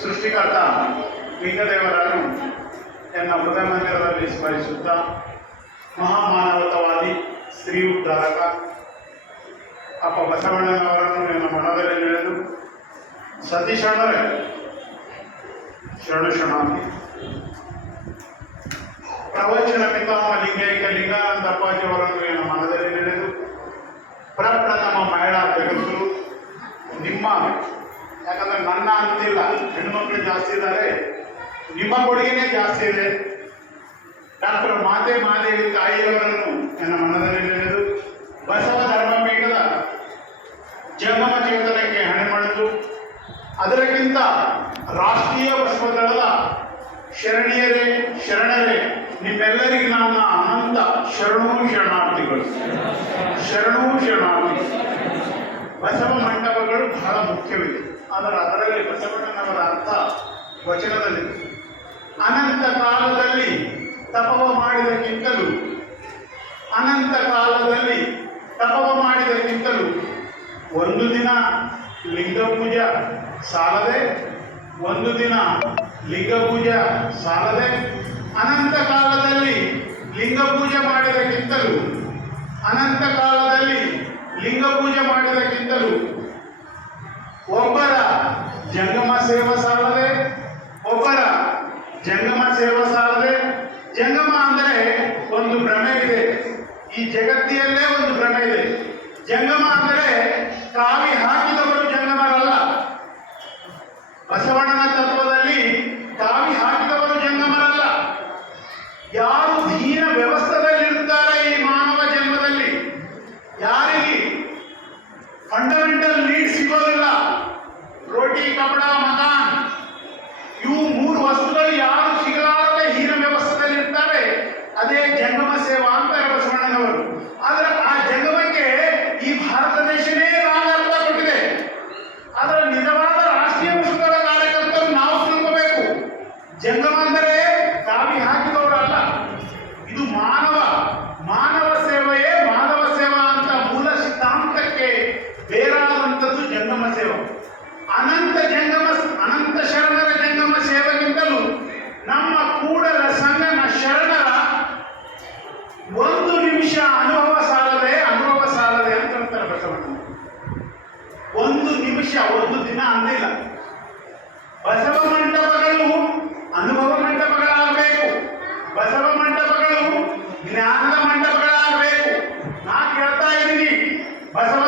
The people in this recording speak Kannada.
ಸೃಷ್ಟಿಕರ್ತ ಲಿಂಗದೇವರನ್ನು ತನ್ನ ಹೃದಯ ಮಂದಿರದಲ್ಲಿ ಸ್ಮರಿಸುತ್ತಾ ಮಹಾಮಾನವತವಾದಿ ಸ್ತ್ರೀ ಉದ್ಧಾರಕ ಅಪ್ಪ ಬಸವಣ್ಣನವರನ್ನು ನನ್ನ ಮನದಲ್ಲಿ ನೆನೆದು ಸತೀಶಣ್ಣರೇ ಶರಣು ಶರಣಾರ್ಥಿ ಪ್ರವಚನ ಪಿತಾಮಹ ಲಿಂಗೈಕ ಲಿಂಗಾನಂದ ಅಪ್ಪಾಜಿಯವರನ್ನು ನನ್ನ ಮನದಲ್ಲಿ ನೆನೆದು ಪ್ರಪ್ರಥಮ ಮಹಿಳಾ ಜಗತ್ತು ನಿಮ್ಮ ಯಾಕಂದ್ರೆ ನನ್ನ ಅಂತಿಲ್ಲ ಹೆಣ್ಮಕ್ಳು ಜಾಸ್ತಿ ಇದ್ದಾರೆ ನಿಮ್ಮ ಕೊಡುಗೆನೇ ಜಾಸ್ತಿ ಇದೆ. ಡಾಕ್ಟರ್ ಮಾತೆ ಮಾದೇವಿ ತಾಯಿಯವರನ್ನು ನನ್ನ ಮನದಲ್ಲಿ ನೆನೆದು ಬಸವ ಧರ್ಮಪೀಠದ ಜನ್ಮ ಚೇತನಕ್ಕೆ ಹಣೆ ಮಾಡಿತು ಅದಕ್ಕಿಂತ ರಾಷ್ಟ್ರೀಯ ಬಸವದಳದ ಶರಣೀಯರೇ, ಶರಣರೇ, ನಿಮ್ಮೆಲ್ಲರಿಗೂ ನನ್ನ ಅನಂತ ಶರಣೂ ಶರಣಾರ್ಥಿಗಳು. ಶರಣೂ ಶರಣಾರ್ಥಿ ಬಸವ ಮುಖ್ಯವಿದೆ. ಆದರೆ ಅದರಲ್ಲಿ ಬಸವಣ್ಣನವರ ಅರ್ಥ ವಚನದಲ್ಲಿ ಅನಂತ ಕಾಲದಲ್ಲಿ ತಪವ ಮಾಡಿದಕ್ಕಿಂತಲೂ, ಅನಂತ ಕಾಲದಲ್ಲಿ ತಪವ ಮಾಡಿದಕ್ಕಿಂತಲೂ ಒಂದು ದಿನ ಲಿಂಗ ಪೂಜೆ ಸಾಲದೆ, ಒಂದು ದಿನ ಲಿಂಗ ಪೂಜೆ ಸಾಲದೆ, ಅನಂತ ಕಾಲದಲ್ಲಿ ಲಿಂಗ ಪೂಜೆ ಮಾಡಿದಕ್ಕಿಂತಲೂ, ಅನಂತ ಕಾಲದಲ್ಲಿ ಲಿಂಗ ಪೂಜೆ ಮಾಡಿದಕ್ಕಿಂತಲೂ ಒಬ್ಬರ ಜಂಗಮ ಸೇವಾ ಸಾಲದೆ, ಒಬ್ಬರ ಜಂಗಮ ಸೇವಾ ಸಾಲದೆ. ಜಂಗಮ ಅಂದರೆ ಒಂದು ಭ್ರಮೆ ಇದೆ. ಈ ಜಗತ್ತಿಯಲ್ಲೇ ಒಂದು ಭ್ರಮೆ ಇದೆ. ಜಂಗಮ ಅಂದರೆ ಕಾವಿ ಹಾಕಿದವರು ಜಂಗಮರಲ್ಲ. ಬಸವಣ್ಣನ ತತ್ವದಲ್ಲಿ ಕಾವಿ ಹಾಕಿದವರು ಜಂಗಮರಲ್ಲ. ಯಾರು ಧೀರ ವ್ಯವಸ್ಥೆದಲ್ಲಿರುತ್ತಾರೆ ಈ ಮಾನವ ಜನ್ಮದಲ್ಲಿ? ಯಾರಿಗೆ? ಫಂಡಮೆಂಟಲ್ ನೀಡ್ ಸಿಗೋದಿಲ್ಲ. ರೋಟಿ ಕಪಡ ಮಕಾನ್ ಇವು ಮೂರು ವಸ್ತುಗಳು ಯಾರು ಸಿಗಲಾರದೆ ಹೀನ ವ್ಯವಸ್ಥೆಯಲ್ಲಿ ಇರ್ತಾರೆ ಅದೇ ಜಂಗಮ ಸೇವಾ ಅಂತ ಬಸವಣ್ಣನವರು ಆದ್ರೆ ಆ ಜಂಗಮಕ್ಕೆ ಈ ಭಾರತ ದೇಶನೇ ಅರ್ಥ ಕೊಟ್ಟಿದೆ. ಅದರ ನಿಜವಾದ ರಾಷ್ಟ್ರೀಯ ವಸ್ತುಗಳ ಕಾರ್ಯಕರ್ತರು ನಾವು ತಿಳ್ಕೋಬೇಕು. ಜಂಗಮ ಅಂದರೆ ಕಾವಿ ಹಾಕಿದವರಲ್ಲ ಇದು ಮಾನವ ಮಾನವ ಸೇವೆಯೇ ಮಾನವ ಸೇವಾ ಅಂತ ಮೂಲ ಸಿದ್ಧಾಂತಕ್ಕೆ ಬೇರೆ ಅನಂತ ಜಂಗಮ ಅನಂತ ಶರಣರ ಜಂಗಮ ಸೇವೆಗಿಂತಲೂ ನಮ್ಮ ಕೂಡಲ ಸಂಗಮ ಶರಣರ ಒಂದು ನಿಮಿಷ ಅನುಭವ ಸಾಲದೆ ಅನುಭವ ಸಾಲದೆ ಅಂತ ಹೇಳ್ತಾರೆ ಬಸವಣ್ಣ ಒಂದು ನಿಮಿಷ, ಒಂದು ದಿನ ಅಂದಿಲ್ಲ. ಬಸವ ಮಂಟಪಗಳು ಅನುಭವ ಮಂಟಪಗಳಾಗಬೇಕು. ಬಸವ ಮಂಟಪಗಳು ಜ್ಞಾನದ ಮಂಟಪಗಳಾಗಬೇಕು. ನಾ ಕೇಳ್ತಾ ಇದ್ದೀನಿ, ಬಸವ